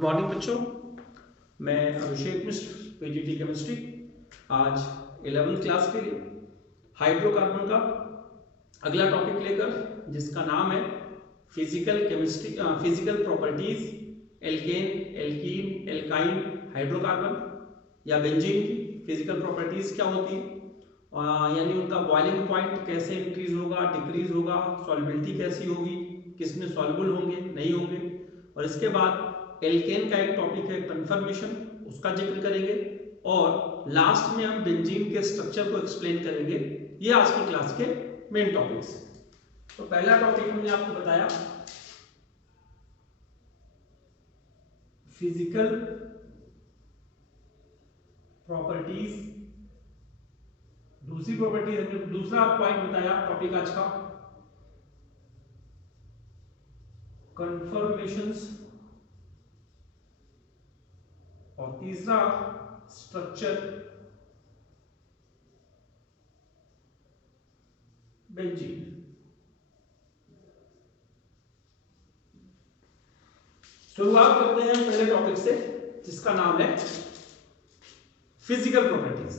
Good morning बच्चों, मैं अभिषेक मिश्र PGT chemistry. आज 11th क्लास के लिए हाइड्रोकार्बन का अगला टॉपिक लेकर, जिसका नाम है physical chemistry, physical properties alkane, alkene, alkyne, hydrocarbon या बेंजीन की फिजिकल प्रॉपर्टीज क्या होती है, यानी उनका बॉइलिंग पॉइंट कैसे इंक्रीज होगा, डिक्रीज होगा, सॉल्युबिलिटी कैसी होगी, किसमें सॉल्युबल होंगे, नहीं होंगे। और इसके बाद एल्केन का एक टॉपिक है कन्फर्मेशन, उसका जिक्र करेंगे। और लास्ट में हम बेंजीन के स्ट्रक्चर को एक्सप्लेन करेंगे। ये आज की क्लास के मेन टॉपिक्स। तो पहला टॉपिक हमने आपको बताया फिजिकल प्रॉपर्टीज। दूसरी प्रॉपर्टी हमने दूसरा पॉइंट बताया टॉपिक आज का कन्फर्मेशंस, और तीसरा स्ट्रक्चर बेंजीन। शुरुआत करते हैं पहले टॉपिक से, जिसका नाम है फिजिकल प्रॉपर्टीज।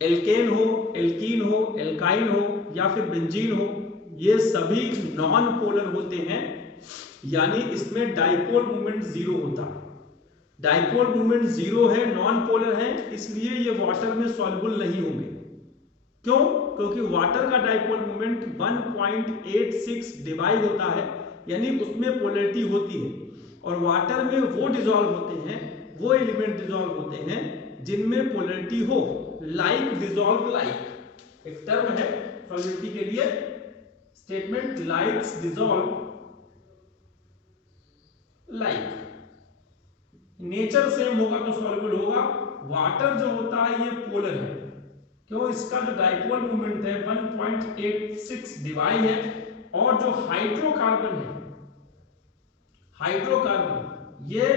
एल्केन हो, एल्कीन हो, एल्काइन हो या फिर बेंजीन हो, ये सभी नॉन पोलर होते हैं, यानी इसमें डाइपोल मूवमेंट जीरो होता है। डाइपोल मूवमेंट जीरो है, नॉन पोलर है, इसलिए ये वाटर में सॉल्युबल नहीं होंगे। क्यों? क्योंकि वाटर का डाइपोल मूवमेंट 1.86 डिवाई होता है, यानी उसमें पोलरिटी होती है। और वाटर में वो डिसॉल्व होते हैं, वो एलिमेंट डिसॉल्व होते हैं जिनमें पोलरिटी हो, लाइक डिसॉल्व लाइक। एक टर्म है सॉल्युबिलिटी के लिए, statement likes dissolve like. Nature same होगा तो सॉल्युबल होगा। वाटर जो होता है ये पोलर है, क्यों? इसका जो डाइपोल मूवमेंट है 1.86 डिवाई है। और जो हाइड्रोकार्बन है, हाइड्रोकार्बन ये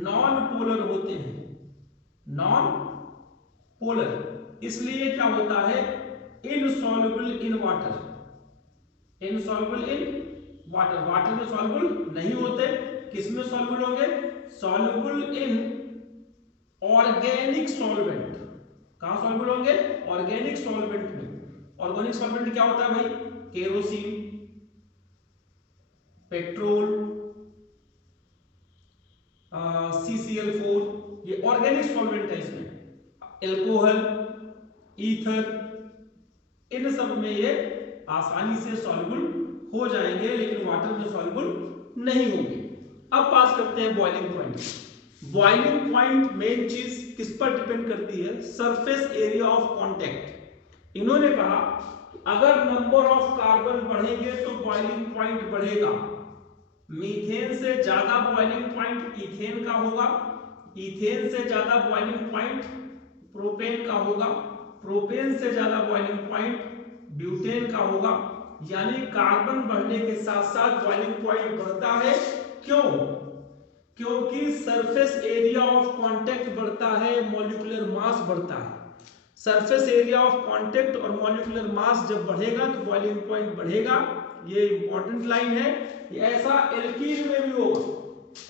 नॉन पोलर होते हैं, नॉन पोलर। इसलिए क्या होता है, insoluble in water, insoluble in water. Water में सॉल्युबल नहीं होते, किसमें सॉल्युबल होंगे? Soluble in organic solvent. कहां सॉल्युबल होंगे? ऑर्गेनिक सॉल्वेंट में। ऑर्गेनिक सॉल्वेंट क्या होता है भाई? केरोसिन, पेट्रोल, CCl4, ये ऑर्गेनिक सॉल्वेंट है। इसमें एल्कोहल, ईथर, इन सब में ये आसानी से सॉल्युबल हो जाएंगे, लेकिन वाटर में सॉल्युबल नहीं होंगे। अब पास करते हैं boiling point. Boiling point main चीज किस पर डिपेंड करती है? Surface area of contact. इन्होंने कहा कि अगर नंबर ऑफ कार्बन बढ़ेंगे तो बॉइलिंग पॉइंट बढ़ेगा। मीथेन से ज्यादा बॉइलिंग पॉइंट इथेन का होगा, इथेन से ज्यादा बॉइलिंग पॉइंट प्रोपेन का होगा, प्रोपेन से ज्यादा बॉइलिंग पॉइंट ब्यूटेन का होगा। यानी कार्बन बढ़ने के साथ साथ बॉइलिंग पॉइंट बढ़ता है। क्यों? क्योंकि सरफेस एरिया ऑफ कांटेक्ट बढ़ता है, मॉलिक्यूलर मास बढ़ता है। सरफेस एरिया ऑफ कांटेक्ट और मॉलिक्यूलर मास जब बढ़ेगा तो बॉइलिंग पॉइंट बढ़ेगा। ये इंपॉर्टेंट लाइन है। ये ऐसा एल्कीन में भी होगा,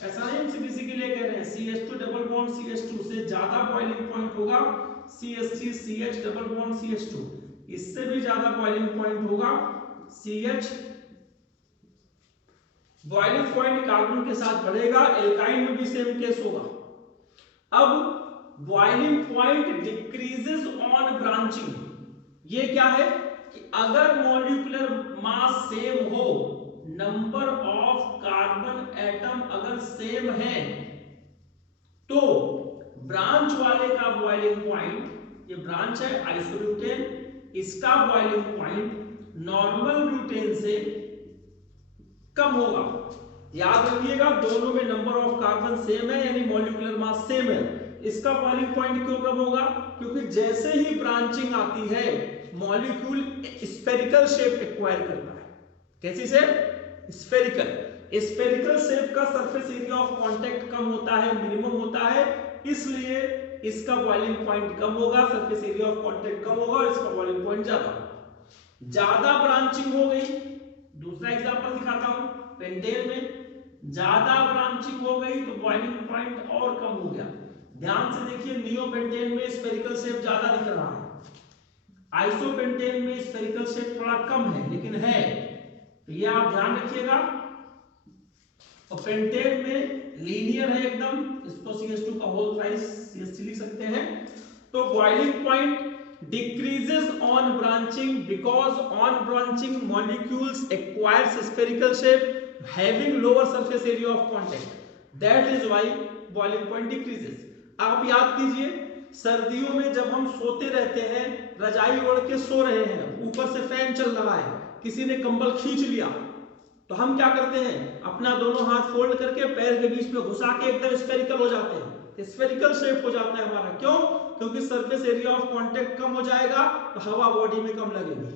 ऐसा नहीं हम सीबीसी के लिए कह रहे हैं। CH2 डबल बॉन्ड CH2 से ज्यादा बॉइलिंग पॉइंट होगा CH3CH डबल बॉन्ड CH2, इससे भी ज्यादा बॉइलिंग पॉइंट होगा CH। बॉइलिंग पॉइंट कार्बन के साथ बढ़ेगा, एल्काइन में भी सेम केस होगा। अब boiling point decreases on branching. ये क्या है कि अगर मॉलिक्यूलर मास सेम हो, नंबर ऑफ कार्बन एटम अगर सेम है, तो ब्रांच वाले का बॉइलिंग पॉइंट, ये ब्रांच है आइसोब्यूटेन, इसका बॉइलिंग पॉइंट नॉर्मल ब्यूटेन से कम होगा। याद रखिएगा, दोनों में नंबर ऑफ कार्बन सेम है, यानी मॉलिक्यूलर मास सेम है। इसका बॉइलिंग पॉइंट क्यों कम होगा? क्योंकि जैसे ही ब्रांचिंग आती है, मॉलिक्यूल स्फेरिकल शेप एक्वायर करता है। कैसी शेप? स्फेरिकल। स्फेरिकल शेप का सरफेस एरिया ऑफ कांटेक्ट कम होता है, मिनिमम होता है, इसलिए इसका बॉइलिंग पॉइंट कम होगा, सरफेस एरिया ऑफ कांटेक्ट कम होगा और इसका बॉइलिंग पॉइंट ज्यादा। ज्यादा ब्रांचिंग हो गई, दूसरा एग्जांपल दिखाता हूं। पेंटेन में ज्यादा ब्रांचिंग हो गई तो बॉइलिंग पॉइंट और कम हो गया। ध्यान से देखिए, नियोपेंटेन में स्फेरिकल शेप ज्यादा दिख रहा है, आइसोपेंटेन में स्फेरिकल शेप थोड़ा कम है लेकिन है, तो ये आप ध्यान रखिएगा। और पेंटेन में लीनियर है एकदम, इसको CH2 का होल प्राइस CH3 लिख सकते हैं। तो boiling point decreases on branching because on branching molecules acquires spherical shape having lower surface area of contact, that is why boiling point decreases। आप याद कीजिए, सर्दियों में जब हम सोते रहते हैं, रजाई ओढ़ के सो रहे हैं, ऊपर से फैन चल रहा है, किसी ने कंबल खींच लिया, तो हम क्या करते हैं, अपना दोनों हाथ फोल्ड करके पैर के बीच में घुसा के एकदम स्फेरिकल हो जाते हैं, स्फेरिकल शेप हो जाता है हमारा। क्यों? क्योंकि सरफेस एरिया ऑफ कांटेक्ट कम हो जाएगा तो हवा बॉडी में कम लगेगी।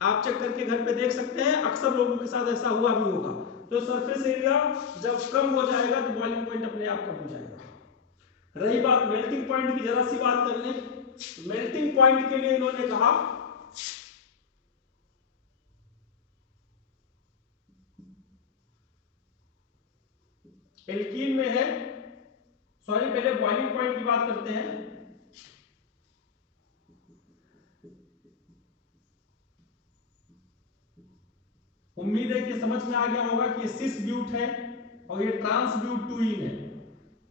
आप चेक करके घर पे देख सकते हैं, अक्सर लोगों के साथ ऐसा हुआ भी होगा। तो सरफेस एरिया जब कम हो जाएगा तो बॉइलिंग पॉइंट अपने आप कम हो जाएगा। रही बात मेल्टिंग पॉइंट की, जरा सी बात कर लें। मेल्टिंग पॉइंट के लिए इन्होंने कहा एल्कीन में है, सॉरी पहले बॉइलिंग पॉइंट की बात करते हैं। उम्मीद है कि समझ में आ गया होगा कि सिस ब्यूट है और ये ट्रांस ब्यूटूइन है।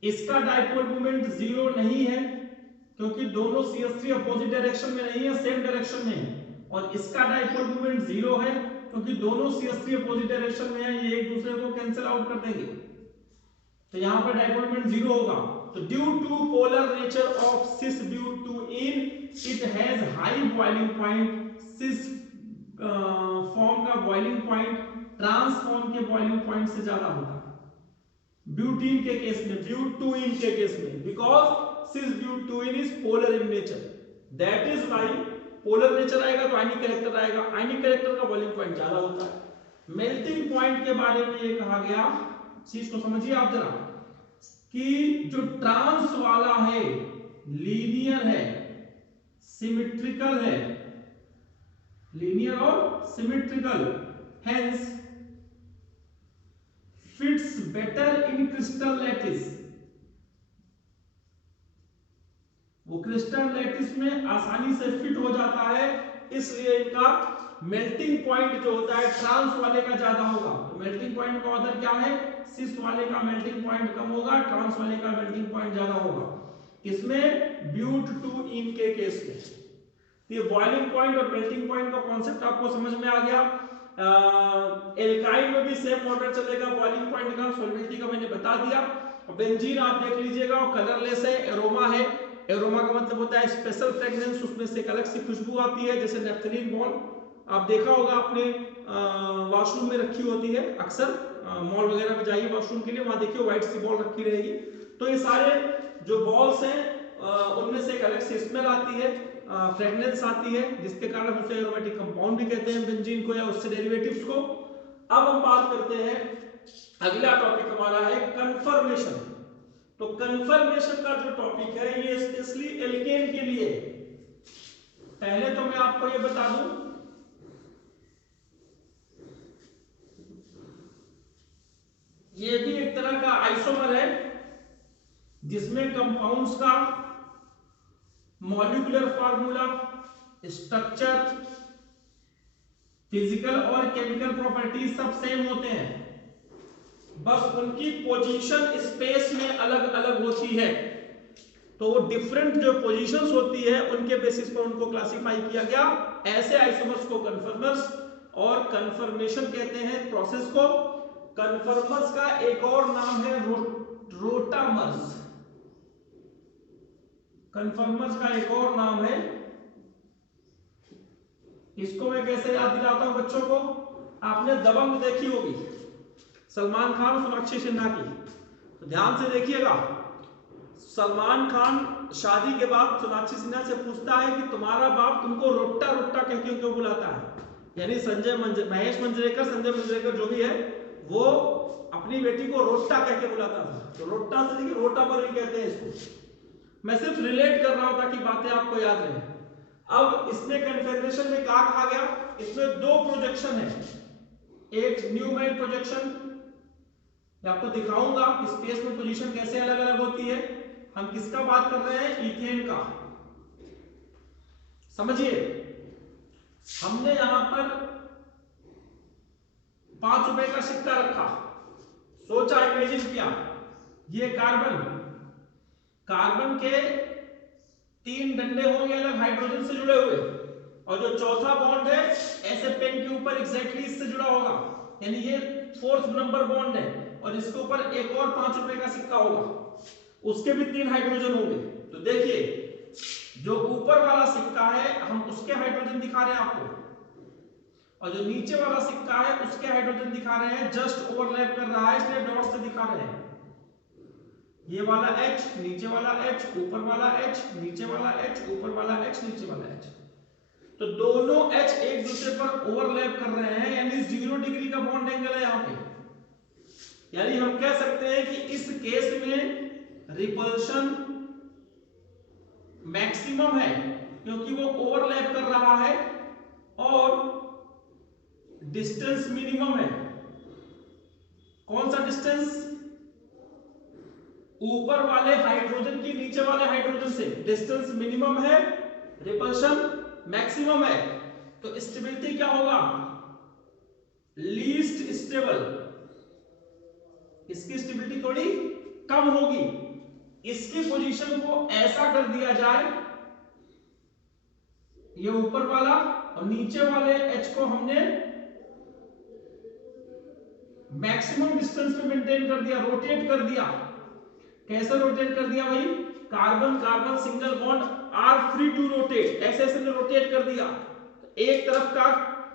इसका डाइपोल मोमेंट 0 नहीं है क्योंकि दोनों CH3 अपोजिट डायरेक्शन में नहीं है, सेम डायरेक्शन में है। और इसका डाइपोल मोमेंट 0 है क्योंकि दोनों CH3 अपोजिट डायरेक्शन में है, ये एक दूसरे को कैंसिल आउट कर देंगे, तो यहां पर डाइपोल मोमेंट 0 होगा। तो due to polar nature of cis butene it has high boiling point. Cis form का बॉइलिंग पॉइंट ट्रांस फॉर्म के बॉइलिंग पॉइंट से ज्यादा होगा ब्यूटीन के केस में, ब्यूटूइन के केस में, because cis butene is polar in nature, that is why polar nature आएगा तो आयनिक कैरेक्टर आएगा, आयनिक कैरेक्टर का बॉइलिंग पॉइंट ज्यादा होता है। मेल्टिंग पॉइंट के बारे में ये कहा गया, चीज को समझिए आप जरा, कि जो ट्रांस वाला है लीनियर है, सिमेट्रिकल है, लीनियर और symmetrical, hence fits better in crystal lattice. वो क्रिस्टल लैटिस में आसानी से फिट हो जाता है, इसलिए इनका मेल्टिंग पॉइंट जो होता है ट्रांस वाले का ज्यादा होगा। तो मेल्टिंग पॉइंट का ऑर्डर क्या है, सिस वाले का मेल्टिंग पॉइंट कम होगा, ट्रांस वाले का मेल्टिंग पॉइंट ज्यादा होगा। किसमें? ब्यूटूइन के केस में। ये बॉइलिंग पॉइंट और मेल्टिंग पॉइंट का कॉन्सेप्ट आपको समझ में आ गया। एल्काइल में भी सेम ऑर्डर चलेगा बॉइलिंग पॉइंट का, सॉल्वेंटी का मैंने बता दिया। और बेंजीन आप देख लीजिएगा, और कलरलेस है, एरोमा है। एरोमा का मतलब होता है स्पेशल फ्रेग्रेंस, उसमें से एक अलग सी खुशबू आती है, जैसे नेफ्थलीन बॉल आप देखा होगा आपने वॉशरूम में रखी होती है, अक्सर मॉल वगैरह में जाइए वॉशरूम के लिए, वहां देखिए व्हाइट सी बॉल रखी रहेगी। तो ये सारे जो बॉल्स हैं उनमें से एक अलग सी स्मेल आती है, फ्रेग्रेंस आती है, जिसके कारण उसे एरोमेटिक कंपाउंड भी कहते हैं बेंजीन को या उससे डेरिवेटिव्स को। अब हम बात करते हैं, अगला टॉपिक हमारा है कन्फर्मेशन। तो कन्फर्मेशन का जो टॉपिक है ये स्पेशली एल्केन के लिए। पहले तो मैं आपको ये बता दूं, ये भी एक तरह का आइसोमर है जिसमें कंपाउंड्स का मॉलिक्यूलर फार्मूला, स्ट्रक्चर, फिजिकल और केमिकल प्रॉपर्टीज सब सेम होते हैं, बस उनकी पोजीशन स्पेस में अलग अलग होती है। तो वो डिफरेंट जो पोजीशंस होती है उनके बेसिस पर उनको क्लासिफाई किया गया। ऐसे आइसोमर्स को कन्फर्मर्स और कन्फर्मेशन कहते हैं प्रोसेस को। कन्फर्मर्स का एक और नाम है रोटामर्स। कन्फर्मर्स का एक और नाम है, इसको मैं कैसे याद दिलाता हूं बच्चों को, आपने दबंग देखी होगी, सलमान खान सोनाक्षी सिन्हा की, तो ध्यान से देखिएगा। सलमान खान शादी के बाद सोनाक्षी सिन्हा से पूछता है कि तुम्हारा बाप तुमको रोट्टा रोट्टा कह के क्यों बुलाता है, यानी महेश मंजरेकर, संजय मंजरेकर जो भी है, वो अपनी बेटी को रोट्टा कह के बुलाता था। तो रोट्टा से देखिए रोटा पर भी कहते हैं इसको। मैं सिर्फ रिलेट कर रहा हूं ताकि बातें आपको याद रहे। अब इसमें कन्फिगरेशन में क्या कहा गया, इसमें दो प्रोजेक्शन है, एक न्यूमैन प्रोजेक्शन मैं आपको दिखाऊंगा कि स्पेस में पोजीशन कैसे अलग अलग होती है। हम किसका बात कर रहे हैं? ईथेन का। समझिए, हमने यहां पर 5 रुपए का सिक्का रखा, सोचा, इमेजिन किया, ये कार्बन के 3 डंडे होंगे अलग हाइड्रोजन से जुड़े हुए, और जो चौथा बॉन्ड है ऐसे पेन के ऊपर एग्जैक्टली इससे जुड़ा होगा, यानी ये 4th नंबर बॉन्ड है, और इसके ऊपर एक और 5 रुपए का सिक्का होगा, उसके भी 3 हाइड्रोजन होंगे। तो देखिए, जो ऊपर वाला सिक्का है हम उसके हाइड्रोजन दिखा रहे हैं आपको, और जो नीचे वाला सिक्का है उसके हाइड्रोजन दिखा रहे हैं, जस्ट ओवरलैप कर रहा है इसलिए डॉट से दिखा रहे हैं। ये वाला H, नीचे वाला H, ऊपर वाला H, नीचे वाला H, ऊपर वाला H, नीचे वाला H। तो दोनों H एक दूसरे पर ओवरलैप कर रहे हैं, यानी 0 डिग्री का बॉन्ड एंगल है यहाँ पे। यानी हम कह सकते हैं कि इस केस में रिपल्शन मैक्सिमम है, क्योंकि वो ओवरलैप कर रहा है, और डिस्टेंस मिनिमम है। कौन सा डिस्टेंस? ऊपर वाले हाइड्रोजन की नीचे वाले हाइड्रोजन से डिस्टेंस मिनिमम है, रिपल्शन मैक्सिमम है। तो स्टेबिलिटी क्या होगा? Least stable. इसकी स्टेबिलिटी थोड़ी कम होगी। इसकी पोजीशन को ऐसा कर दिया जाए, ये ऊपर वाला और नीचे वाले H को हमने मैक्सिमम डिस्टेंस पे मेंटेन कर दिया, रोटेट कर दिया। कैसे रोटेट कर दिया भाई? Carbon carbon single bond are free to rotate, ऐसे ऐसे रोटेट कर दिया। एक तरफ का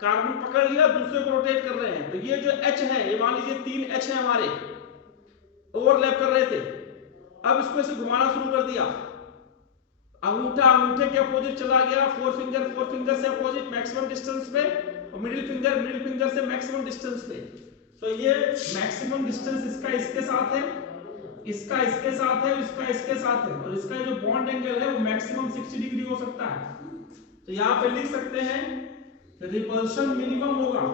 कार्बन पकड़ लिया, दूसरे को रोटेट कर रहे हैं। तो ये जो H है, ये मान लीजिए 3 H है हमारे, ओवरलैप कर रहे थे। अब इसको ऐसे घुमाना शुरू कर दिया, अंगूठा अंगूठे के अपोजिट चला गया, फोर फिंगर से अपोजिट मैक्सिमम डिस्टेंस पे, और मिडिल फिंगर से मैक्सिमम डिस्टेंस पे। तो ये मैक्सिमम डिस्टेंस इसका इसके साथ है, इसका इसके साथ है, इसका इसके साथ है, और इसका जो बॉन्ड एंगल है वो मैक्सिमम 60 डिग्री हो सकता है। तो यहां पे लिख सकते हैं रिपल्शन मिनिमम होगा।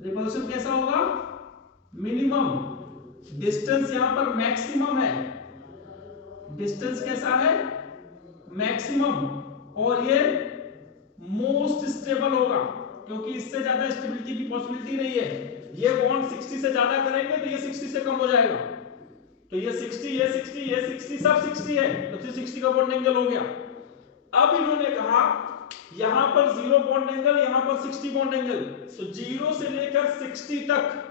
रिपल्शन कैसा होगा? मिनिमम। डिस्टेंस यहां पर मैक्सिमम है, डिस्टेंस कैसा है? मैक्सिमम। और ये मोस्ट स्टेबल होगा, क्योंकि इससे ज्यादा स्टेबिलिटी की पॉसिबिलिटी नहीं है। ये बॉन्ड 60 से ज्यादा करेंगे तो ये 60 से कम हो जाएगा। तो ये 60, ये 60, ये 60, सब 60 है, तो 360 का बॉन्ड एंगल हो गया। अब इन्होंने कहा यहां पर 0 बॉन्ड एंगल, यहां पर 60 बॉन्ड एंगल। तो 0 से लेकर 60 तक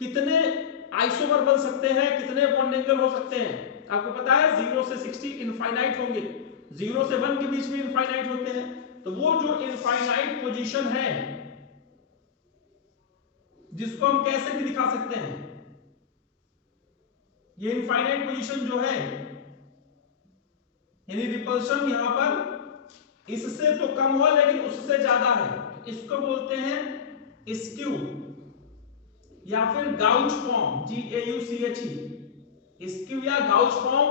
कितने आइसोमर बन सकते हैं, कितने बॉन्ड एंगल हो सकते हैं? आपको पता है 0 से 60 इनफाइनाइट होंगे, 0 से 1 के बीच में इनफाइनाइट होते हैं। तो वो जो इनफाइनाइट पोजीशन है, जिसको हम कैसे भी दिखा सकते हैं, ये इनफाइनाइट पोजीशन जो है, यानी रिपल्शन यहां पर इससे तो कम हुआ लेकिन उससे ज्यादा है, इसको बोलते हैं स्क्यू या फिर गाउच फॉर्म, GAUCHE। स्क्यू या gauche form,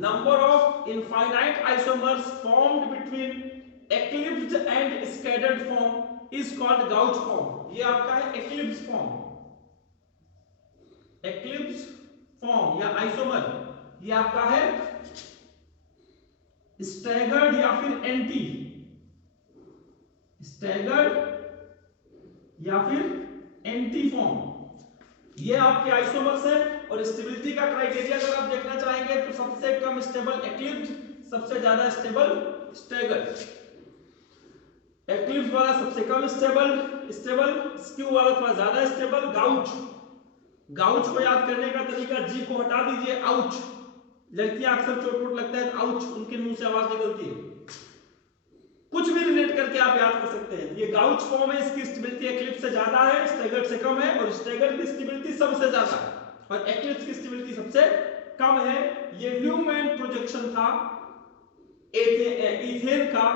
number of infinite isomers formed between eclipsed and staggered form is called gauche form. ये आपका है एक्लिप्स फॉर्म, एक्लिप्स फॉर्म या आइसोमर। ये आपका है स्टैगर्ड या फिर एंटी स्टैगर्ड या फिर एंटी फॉर्म। ये आपके आइसोमर्स है। और स्टेबिलिटी का क्राइटेरिया अगर आप देखना चाहेंगे तो सबसे कम स्टेबल एक्लिप्स, सबसे ज्यादा स्टेबल स्टैगर्ड। एक्लिप्स वाला सबसे कम स्टेबल, स्क्यू वाला थोड़ा ज्यादा स्टेबल, गाउच को याद करने का तरीका, जी को हटा दीजिए, आउच। लड़कियां अक्सर चोट लगता है आउच, उनके मुंह से आवाज निकलती है। कुछ भी रिलेट करके आप याद कर सकते हैं। ये गाउच फॉर्म है, इसकी स्टेबिलिटी एक्लिप्स से ज्यादा है, स्टैगर्ड से कम है, और स्टैगर्ड की स्टेबिलिटी सबसे ज्यादा है और एक्लिप्स की स्टेबिलिटी सबसे कम है। ये न्यूमैन प्रोजेक्शन था ईथेन का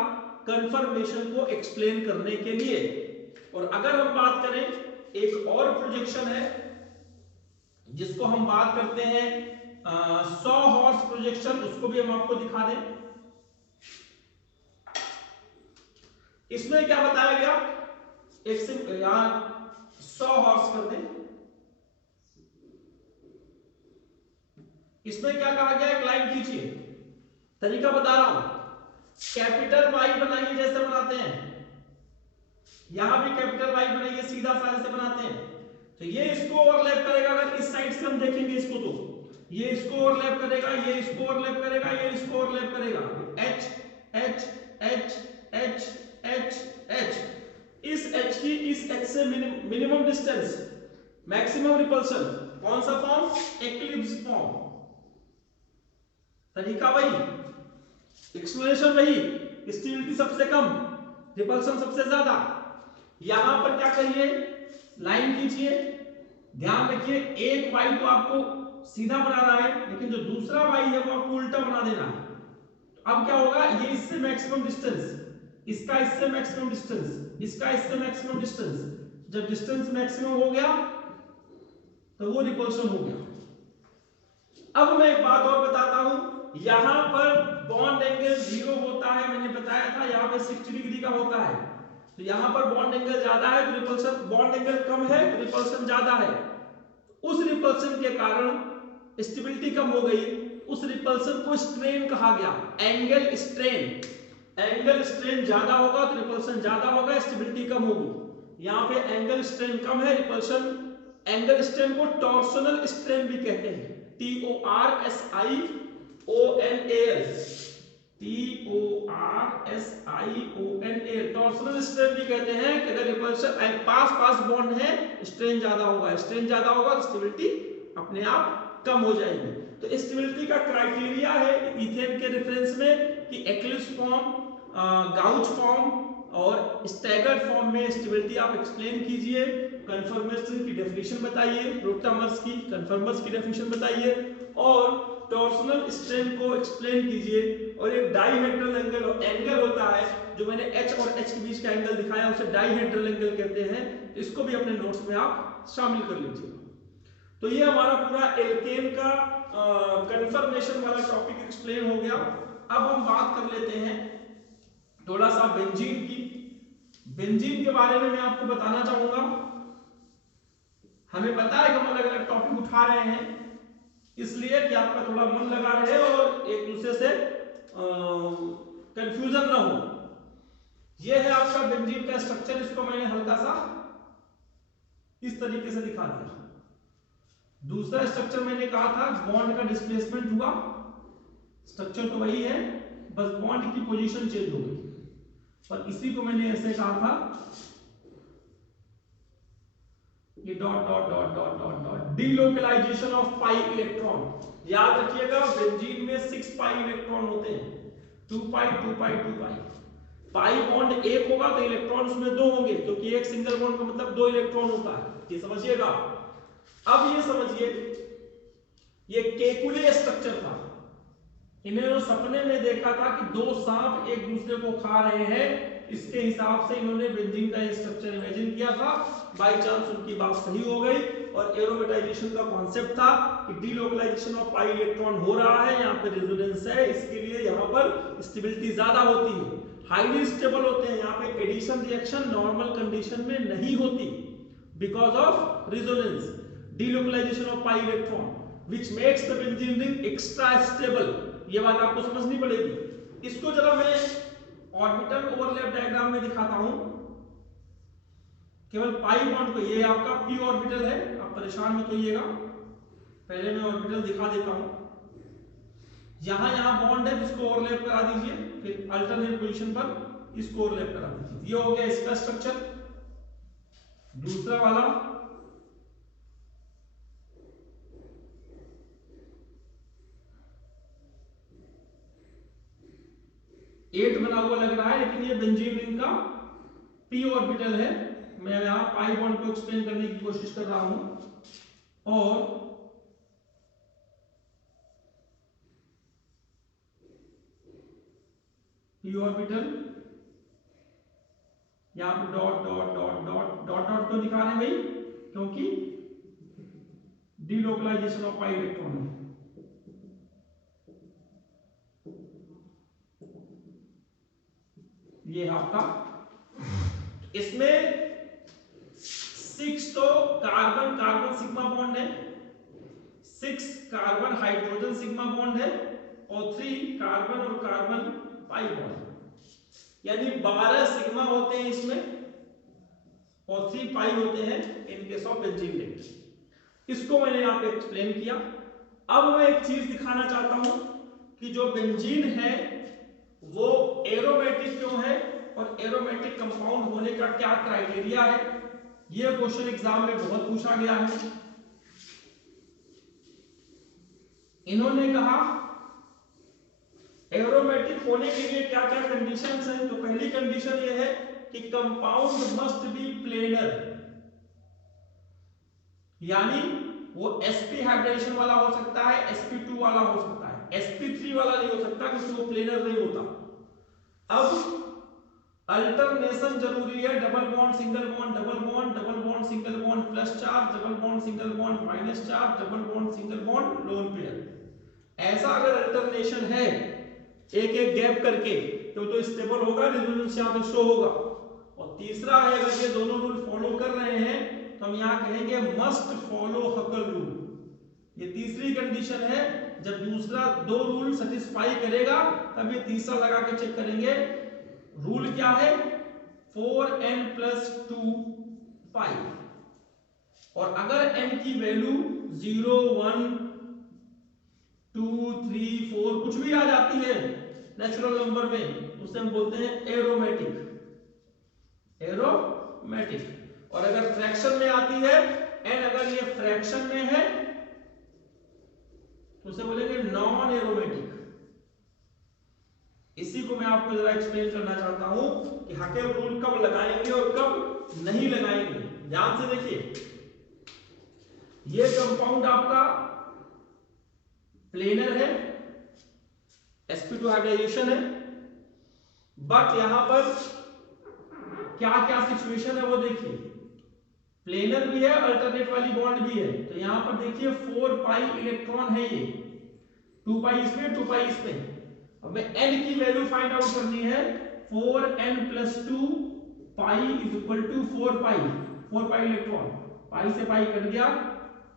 कंफर्मेशन को एक्सप्लेन करने के लिए। और अगर हम बात करें, एक और प्रोजेक्शन है जिसको हम बात करते हैं 100 हॉर्स प्रोजेक्शन, उसको भी हम आपको दिखा दें। इसमें क्या बताया गया, एक से यहां 100 हॉर्स कर दें, इसमें क्या कहा गया, एक लाइन खींचिए, तरीका बता रहा हूं, कैपिटल वाई बनाइए जैसे बनाते हैं, यहां भी कैपिटल वाई बनाइए, सीधा सा ऐसे बनाते हैं, तो ये इसको ओवरलैप करेगा, अगर इस साइड से हम देखेंगे इसको, तो ये इसको ओवरलैप करेगा, ये इसको ओवरलैप करेगा, ये इसको ओवरलैप करेगा, H H H H H H, इस एच की इस एच से मिनिमम डिस्टेंस, मैक्सिमम रिपल्शन, कौन सा फॉर्म, एक्लिप्स फॉर्म, तरीका वही, एक्सप्लेनेशन वही, स्टेबिलिटी सबसे कम, रिपल्शन सबसे ज्यादा। यहां पर क्या करिए, लाइन खींचिए, ध्यान रखिए एक वाई तो आपको सीधा बनाना है, लेकिन जो दूसरा वाई है वो आपको उल्टा बना देना है। तो अब क्या होगा, ये इससे मैक्सिमम डिस्टेंस, इसका इससे मैक्सिमम डिस्टेंस, इसका इससे मैक्सिमम डिस्टेंस, जब डिस्टेंस मैक्सिमम हो गया तो वो रिपल्शन हो गया। अब मैं एक बात और बताता हूं, यहां पर बॉन्ड एंगल 0 होता है, मैंने बताया था, यहां पे 60 डिग्री का होता है, तो यहां पर बॉन्ड एंगल ज्यादा है तो रिपल्शन, बॉन्ड एंगल कम है तो रिपल्शन ज्यादा है, उस रिपल्शन के कारण स्टेबिलिटी कम हो गई, उस रिपल्शन को स्ट्रेन कहा गया, एंगल स्ट्रेन, एंगल स्ट्रेन ज्यादा होगा तो रिपल्शन ज्यादा होगा, स्टेबिलिटी कम होगी। यहां पे एंगल स्ट्रेन कम है, रिपल्शन, एंगल स्ट्रेन को टॉर्सनल स्ट्रेन भी कहते हैं, TORSIONAL, TORSIONAL, टॉर्सनल स्ट्रेन भी कहते हैं कि अगर रिपल्शन पास पास बॉन्ड है स्ट्रेन ज्यादा होगा, स्ट्रेन ज्यादा होगा तो स्टेबिलिटी अपने आप कम हो जाएगी। तो स्टेबिलिटी का क्राइटेरिया है इथेन के रेफरेंस में कि एक्लिप्स फॉर्म, गाउच फॉर्म और स्टैगर्ड फॉर्म में स्टेबिलिटी आप एक्सप्लेन कीजिए, कन्फर्मेशन की डेफिनेशन बताइए, रोटामर्स की, कन्फर्मर्स की डेफिनेशन बताइए, और टॉर्सनल स्ट्रेन को एक्सप्लेन कीजिए, और एक डाइहेड्रल एंगल होता है, जो मैंने एच और एच के बीच का एंगल दिखाया उसे डाइहेड्रल एंगल कहते हैं, इसको भी अपने नोट्स में आप शामिल कर लीजिए। तो ये हमारा पूरा एल्केन का कन्फर्मेशन वाला टॉपिक एक्सप्लेन हो गया। अब हम बात कर लेते हैं थोड़ा सा बेंजीन की। बेंजीन के बारे में मैं आपको बताना चाहूंगा, हमें पता है कि हम अलग अलग टॉपिक उठा रहे हैं, इसलिए कि आपका थोड़ा मन लगा रहे और एक दूसरे से कंफ्यूजन ना हो। यह है आपका बेंजीन का स्ट्रक्चर, इसको मैंने हल्का सा इस तरीके से दिखा दिया। दूसरा स्ट्रक्चर मैंने कहा था बॉन्ड का डिस्प्लेसमेंट हुआ, स्ट्रक्चर तो वही है, बस बॉन्ड की पोजीशन चेंज हो गई, और इसी को मैंने ऐसे कहा था कि dot dot dot dot dot dot delocalisation of pi electron. याद रखिएगा बेंजीन में 6 पाई इलेक्ट्रॉन होते हैं, 2 पाई 2 पाई 2 पाई। पाई बॉन्ड एक होगा तो इलेक्ट्रॉन उसमें 2 होंगे, क्योंकि एक सिंगल बॉन्ड का मतलब 2 इलेक्ट्रॉन होता है, ये समझिएगा। अब ये समझिए ये केकुले स्ट्रक्चर था, इन्होंने सपने में देखा था कि 2 सांप एक दूसरे को खा रहे हैं, इसके हिसाब से इन्होंने बेंजीन का स्ट्रक्चर इमेजिन किया था। बाय चांस उनकी बात सही हो गई, और एरोमेटाइजेशन का कॉन्सेप्ट था कि डीलोकलाइजेशन ऑफ पाई इलेक्ट्रॉन हो रहा है, यहाँ पे रेजोनेंस है, इसके लिए यहाँ पर स्टेबिलिटी ज्यादा होती है, हाईली स्टेबल होते हैं। यहाँ पे एडिशन रिएक्शन नॉर्मल कंडीशन में नहीं होती because of resonance, delocalisation of pi electron which makes the benzene ring extra stable। ये बात आपको समझनी पड़ेगी। इसको जरा मैं ऑर्बिटल ओवरलैप डायग्राम में दिखाता हूं, केवल पाई बॉन्ड को, ये आपका p ऑर्बिटल है, आप परेशान मत होइएगा, पहले मैं ऑर्बिटल दिखा देता हूं। यहां बॉन्ड है जिसको ओवरलैप करा दीजिए, फिर अल्टरनेट पोजीशन पर इसको ओवरलैप करा दीजिए, ये हो गया इसका स्ट्रक्चर। दूसरा वाला 8 बना हुआ लग रहा है, लेकिन ये बेंजीन रिंग का p ऑर्बिटल है। मैं यहां पाई बॉन्ड को एक्सप्लेन करने की कोशिश कर रहा हूं, और p ऑर्बिटल यहां पे dot dot dot dot dot dot क्यों दिखा रहे हैं भाई, क्योंकि डीलोकलाइजेशन ऑफ पाई इलेक्ट्रॉन है। ये आपका, इसमें 6 तो कार्बन कार्बन सिग्मा बॉन्ड है, 6 कार्बन हाइड्रोजन सिग्मा बॉन्ड है और 3 कार्बन और कार्बन पाई बॉन्ड, यानी 12 सिग्मा होते हैं इसमें और 3 पाई होते हैं in case of benzene ring. इसको मैंने यहाँ पे एक्सप्लेन किया। अब मैं एक चीज दिखाना चाहता हूं कि जो बेंजीन है वो एरोमेटिक क्यों है और एरोमेटिक कंपाउंड होने का क्या क्राइटेरिया है। यह क्वेश्चन एग्जाम में बहुत पूछा गया है। इन्होंने कहा एरोमेटिक होने के लिए क्या क्या कंडीशंस हैं। तो पहली कंडीशन यह है कि कंपाउंड मस्ट बी प्लेनर, यानी वो sp हाइब्रिडेशन वाला हो सकता है, sp2 वाला हो सकता है, sp3 वाला नहीं हो सकता क्योंकि वो प्लेनर नहीं होता। अब अल्टरनेशन जरूरी है, double bond single bond, double bond, double bond single bond plus charge, double bond single bond minus charge, double bond single bond lone pair. ऐसा अगर अल्टरनेशन है एक एक गैप करके तो स्टेबल होगा, रेजोनेंस यहां पे शो होगा। और तीसरा है अगर ये दोनों रूल फॉलो कर रहे हैं तो हम यहां कहेंगे मस्ट फॉलो हकल रूल। ये तीसरी कंडीशन है। जब दूसरा दो रूल सेटिस्फाई करेगा तब ये तीसरा लगा के चेक करेंगे। रूल क्या है 4n + 2 पाई, और अगर n की वैल्यू 0 1 2 3 4 कुछ भी आ जाती है नेचुरल नंबर में उसे हम बोलते हैं एरोमेटिक, एरोमेटिक। और अगर फ्रैक्शन में आती है n अगर ये फ्रैक्शन में है तो उसे बोलेंगे नॉन एरोमेटिक। इसी को मैं आपको जरा एक्सप्लेन करना चाहता हूं कि हकेल रूल कब लगाएंगे और कब नहीं लगाएंगे। ध्यान से देखिए, ये कंपाउंड आपका प्लेनर है, sp2 हाइब्रिडाइजेशन है, बट यहां पर क्या क्या सिचुएशन है वो देखिए। प्लेनर भी है, अल्टरनेट वाली बॉन्ड भी है। तो यहां पर देखिए 4 पाई इलेक्ट्रॉन है, ये 2 पाई इसमें 2 पाई इसमें। अब मैं n की वैल्यू फाइंड आउट करनी है। 4n + 2 पाई = 4 पाई, 4 पाई इलेक्ट्रॉन, पाई से पाई कट गया।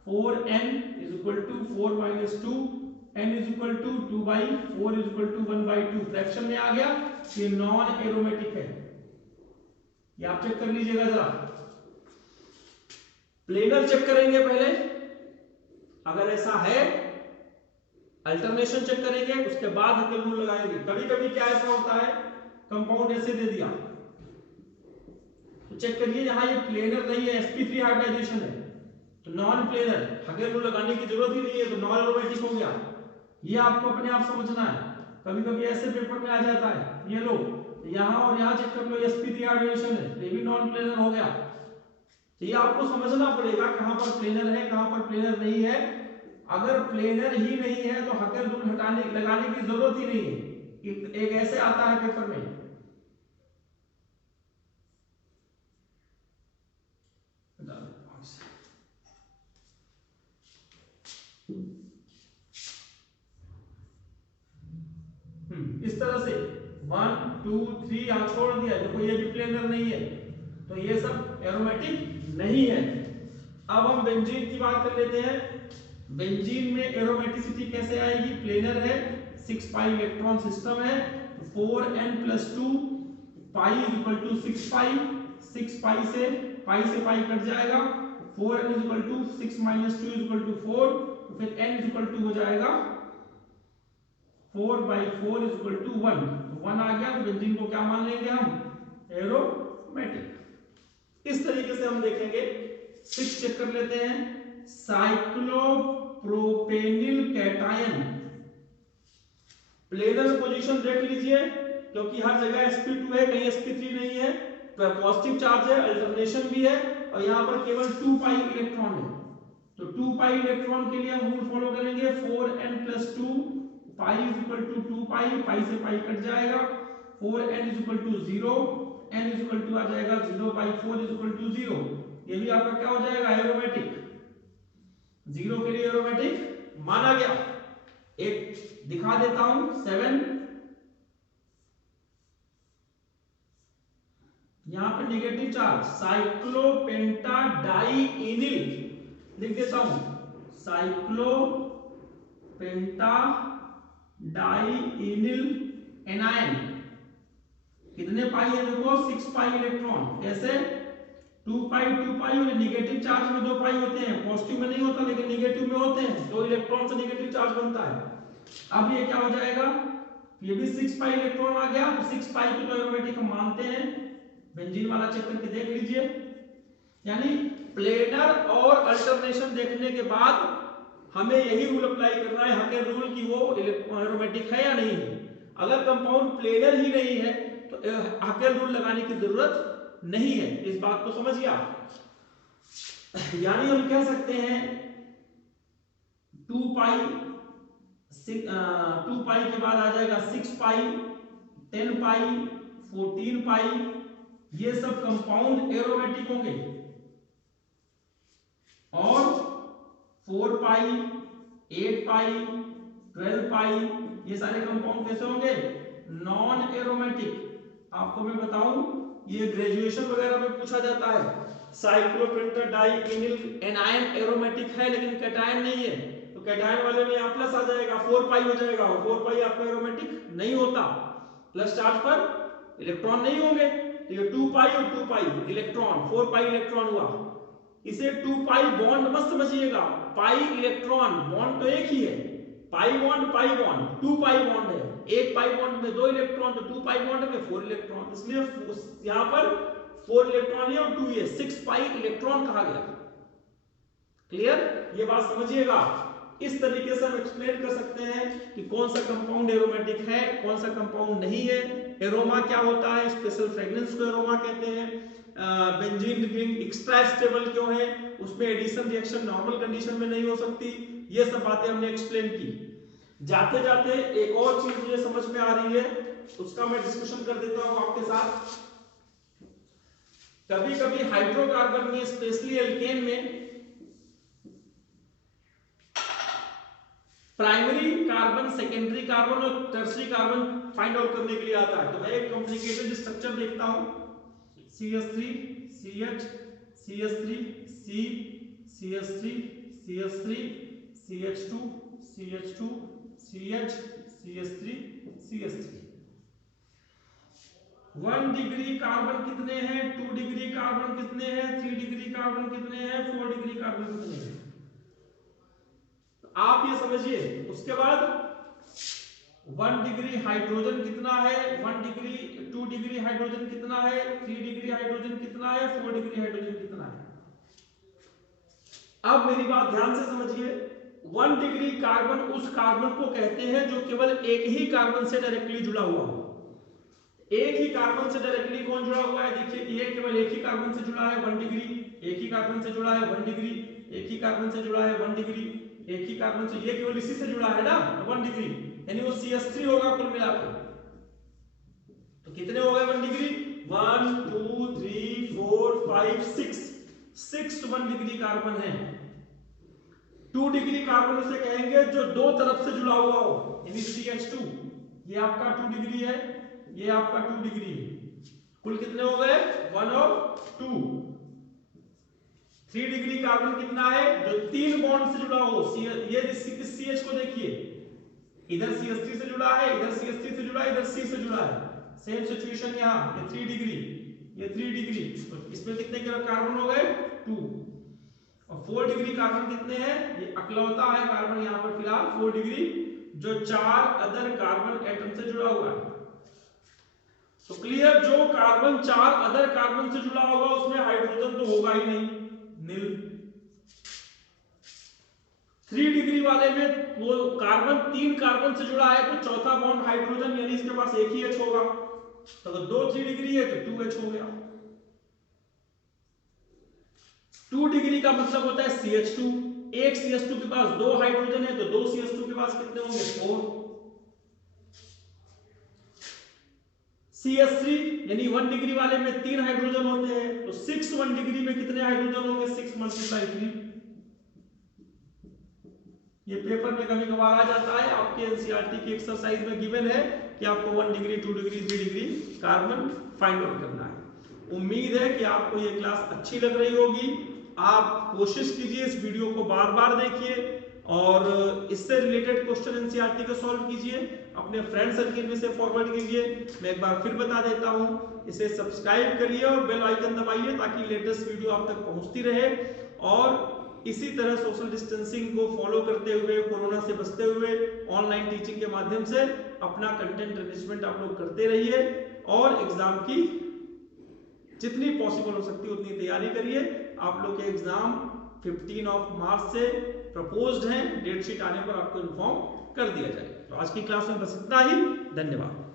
4n = 4 - 2, n = 2/4 = 1/2। फ्रैक्शन में आ गया, ये नॉन एरोमेटिक है। ये आप चेक कर लीजिएगा जरा। प्लेनर चेक करेंगे पहले, अगर ऐसा है अल्टरनेशन चेक करेंगे, उसके बाद हकेल रूल लगाएंगे। कभी कभी क्या ऐसा होता है कंपाउंड ऐसे दे दिया तो चेक करिए, यहां ये प्लेनर नहीं है, sp3 हाइब्रिडाइजेशन है तो नॉन प्लेनर, हकेल रूल लगाने की जरूरत ही नहीं है, तो नॉन एरोमेटिक हो गया। ये आपको अपने आप समझना है। कभी कभी ऐसे पेपर में आ जाता है, ये लो यहां और यहां चेक कर लो sp3 हाइब्रिडेशन है, ये भी नॉन प्लेनर हो गया। तो ये आपको समझना पड़ेगा कहां पर प्लेनर है कहां पर प्लेनर नहीं है। अगर प्लेनर ही नहीं है तो हकेल रूल हटाने लगाने की जरूरत ही नहीं है। एक ऐसे आता है पेपर में, इस तरह से 1 2 3 यहां छोड़ दिया, देखो ये भी प्लेनर नहीं है, तो ये सब एरोमेटिक नहीं है। अब हम बेंजीन की बात कर लेते हैं। बेंजीन में एरोमेटिसिटी कैसे आएगी, प्लेनर है, 6 पाई इलेक्ट्रॉन सिस्टम है, 4n + 2 पाई = 6 पाई, 6 पाई से पाई कट जाएगा, 4n = 6 - 2 = 4, तो फिर n = हो जाएगा 4/4 = 1, तो 1 आ गया। तो बेंजीन को क्या मान लेंगे हम, एरोमेटिक। इस तरीके से हम देखेंगे। 6 चेक कर लेते हैं, साइक्लोप्रोपेनिल कैटायन। प्लेनर पोजीशन देख लीजिए, क्योंकि हर जगह sp2 है, कहीं sp3 नहीं है, तो पॉजिटिव चार्ज है, अल्टरनेशन भी है, और यहां पर केवल 2 पाई इलेक्ट्रॉन है। तो 2 पाई इलेक्ट्रॉन के लिए हम रूल फॉलो करेंगे, 4n + 2 पाई = 2 पाई, पाई से पाई कट जाएगा, 4n = 0, n = आ जाएगा 0/4 = 0। ये भी आपका क्या हो जाएगा, एरोमेटिक। 0 के लिए एरोमेटिक माना गया। एक दिखा देता हूं, 7 यहां पे नेगेटिव चार्ज, साइक्लोपेंटाडाइइनिल लिख देता हूं, साइक्लो पेंटा डाइइनिल एनायन। कितने पाई है देखो 6 पाई इलेक्ट्रॉन। कैसे 2 पाई और नेगेटिव चार्ज में 2 पाई होते हैं, पॉजिटिव में नहीं होता लेकिन नेगेटिव में होते हैं, 2 इलेक्ट्रॉन से नेगेटिव चार्ज बनता है। अब ये क्या हो जाएगा, ये भी 6 पाई इलेक्ट्रॉन आ गया, तो 6 पाई को तो एरोमेटिक हम मानते हैं, बेंजीन वाला चेक करके देख लीजिए। यानी प्लेनर और अल्टरनेशन देखने के बाद हमें यही रूल अप्लाई करना है, हकेल रूल, की वो एरोमेटिक है या नहीं है। अगर कंपाउंड प्लेनर ही नहीं है तो हकेल रूल लगाने की जरूरत नहीं है। इस बात को समझिए आप। यानी हम कह सकते हैं 2 पाई के बाद आ जाएगा 6 पाई, 10 पाई, 14 पाई, ये सब कंपाउंड एरोमेटिक होंगे। और 4 पाई, 8 पाई, 12 पाई, ये सारे कंपाउंड कैसे होंगे, नॉन एरोमेटिक। आपको मैं बताऊं, ये ग्रेजुएशन वगैरह में पूछा जाता है, साइक्लोपेंटाडाइइनिल एनायन एरोमेटिक है लेकिन कैटायन नहीं है, तो कैटायन वाले में यहाँ प्लस आ जाएगा, 4 पाई हो जाएगा, और 4 पाई आपका एरोमेटिक नहीं होता, प्लस चार्ज पर इलेक्ट्रॉन नहीं होंगे। तो ये 2 पाई और 2 पाई इलेक्ट्रॉन, 4 पाई इलेक्ट्रॉन हुआ। इसे 2 पाई बॉन्ड मत समझिएगा, पाई इलेक्ट्रॉन, बॉन्ड तो एक ही है, पाई बॉन्ड, 2 पाई बॉन्ड है, एक पाई बॉन्ड में 2 इलेक्ट्रॉन, तो 2 पाई बॉन्ड में 4 इलेक्ट्रॉन, इसलिए यहां पर 4 इलेक्ट्रॉन है और 2 है, 6 पाई इलेक्ट्रॉन कहा गया। क्लियर, ये बात समझिएगा। इस तरीके से हम एक्सप्लेन कर सकते हैं कि कौन सा कंपाउंड एरोमेटिक है, कौन सा कंपाउंड नहीं है, एरोमा क्या होता है, स्पेशल फ्रेग्रेंस को एरोमा कहते हैं, बेंजीन रिंग एक्स्ट्रा स्टेबल क्यों है, उसमें एडिशन रिएक्शन नॉर्मल कंडीशन में नहीं हो सकती, ये सब बातें हमने एक्सप्लेन की। जाते जाते एक और चीज मुझे समझ में आ रही है, उसका मैं डिस्कशन कर देता हूं आपके साथ। कभी कभी हाइड्रोकार्बन में, स्पेशली एल्केन में, प्राइमरी कार्बन, सेकेंडरी कार्बन और टर्सरी कार्बन फाइंड आउट करने के लिए आता है। तो मैं एक कॉम्प्लिकेटेड स्ट्रक्चर देखता हूं, CH3 CH, CH3 C, CH3 CH3, CH2 CH2 CH, CH3 CH3। 1 degree carbon कितने हैं, 2 डिग्री कार्बन कितने हैं, 3 डिग्री कार्बन कितने हैं, 4 डिग्री कार्बन कितने हैं, आप ये समझिए। उसके बाद 1 डिग्री हाइड्रोजन कितना है, 1 डिग्री 2 डिग्री हाइड्रोजन कितना है, 3 डिग्री हाइड्रोजन कितना है, 4 डिग्री हाइड्रोजन कितना है। अब मेरी बात ध्यान से समझिए, 1 डिग्री कार्बन उस कार्बन को कहते हैं जो केवल एक ही कार्बन से डायरेक्टली जुड़ा हुआ हो। एक ही कार्बन से डायरेक्टली कौन जुड़ा हुआ है, देखिए ये केवल एक ही कार्बन से जुड़ा है 1 डिग्री, एक ही कार्बन से जुड़ा है 1 डिग्री, एक ही कार्बन से जुड़ा है 1 डिग्री, एक ही कार्बन से, ये केवल इसी से जुड़ा है ना 1 डिग्री, यानी वो CH3 होगा कुल मिलाकर। तो कितने हो गए 1 डिग्री, 1 2 3 4 5 6 1 डिग्री कार्बन है। 2 डिग्री कार्बन उसे कहेंगे जो दो तरफ से जुड़ा हुआ हो, यानी CH2, ये आपका 2 डिग्री है, ये आपका 2 डिग्री है, कुल कितने हो गए 1 और 2। 3 डिग्री कार्बन कितना है, जो 3 बॉन्ड से जुड़ा हो, ये इस CH को देखिए, इधर CH3 से जुड़ा है, इधर CH3 से जुड़ा है, इधर C से जुड़ा है, सेम सिचुएशन यहाँ, ये 3 डिग्री, ये 3 डिग्री, तो इसमें कितने कार्बन हो गए 2। और 4 डिग्री कार्बन कितने हैं, ये अकलौता है कार्बन यहाँ पर फिलहाल 4 डिग्री, जो 4 अदर कार्बन एटम से जुड़ा हुआ है। तो क्लियर, जो कार्बन 4 अदर कार्बन से जुड़ा होगा उसमें हाइड्रोजन तो होगा ही नहीं, नील। 3 डिग्री वाले में वो कार्बन 3 कार्बन से जुड़ा है, तो चौथा बॉन्ड हाइड्रोजन, यानी इसके पास एक ही H होगा, तो अगर 2 3 डिग्री है तो 2H हो गया। 2 डिग्री का मतलब होता है CH2, एक CH2 के पास 2 हाइड्रोजन है, तो 2 CH2 के पास कितने होंगे 4। CH3 यानी 1 डिग्री वाले में 3 हाइड्रोजन होते हैं, तो 6 1 डिग्री में कितने हाइड्रोजन होंगे, 6 × 3। ये पेपर में कभी कभार आ जाता है, आपके एनसीईआरटी की एक्सरसाइज में गिवन है कि आपको 1 degree 2 degree 3 degree carbon find out करना है। उम्मीद है कि आपको ये क्लास अच्छी लग रही होगी। आप कोशिश कीजिए इस वीडियो को बार बार देखिए और इससे रिलेटेड क्वेश्चन एनसीईआरटी को सॉल्व कीजिए, अपने फ्रेंड सर्किल में से फॉरवर्ड कीजिए। मैं एक बार फिर बता देता हूं, इसे सब्सक्राइब करिए और बेल आइकन दबाइए ताकि लेटेस्ट वीडियो आप तक पहुंचती रहे। और इसी तरह सोशल डिस्टेंसिंग को फॉलो करते हुए, कोरोना से बचते हुए, ऑनलाइन टीचिंग के माध्यम से अपना कंटेंट एनरिचमेंट आप लोग करते रहिए और एग्जाम की जितनी पॉसिबल हो सकती है उतनी तैयारी करिए। आप लोग के एग्जाम 15 मार्च से प्रपोज्ड हैं, डेट शीट आने पर आपको इन्फॉर्म कर दिया जाए। तो आज की क्लास में बस इतना ही, धन्यवाद।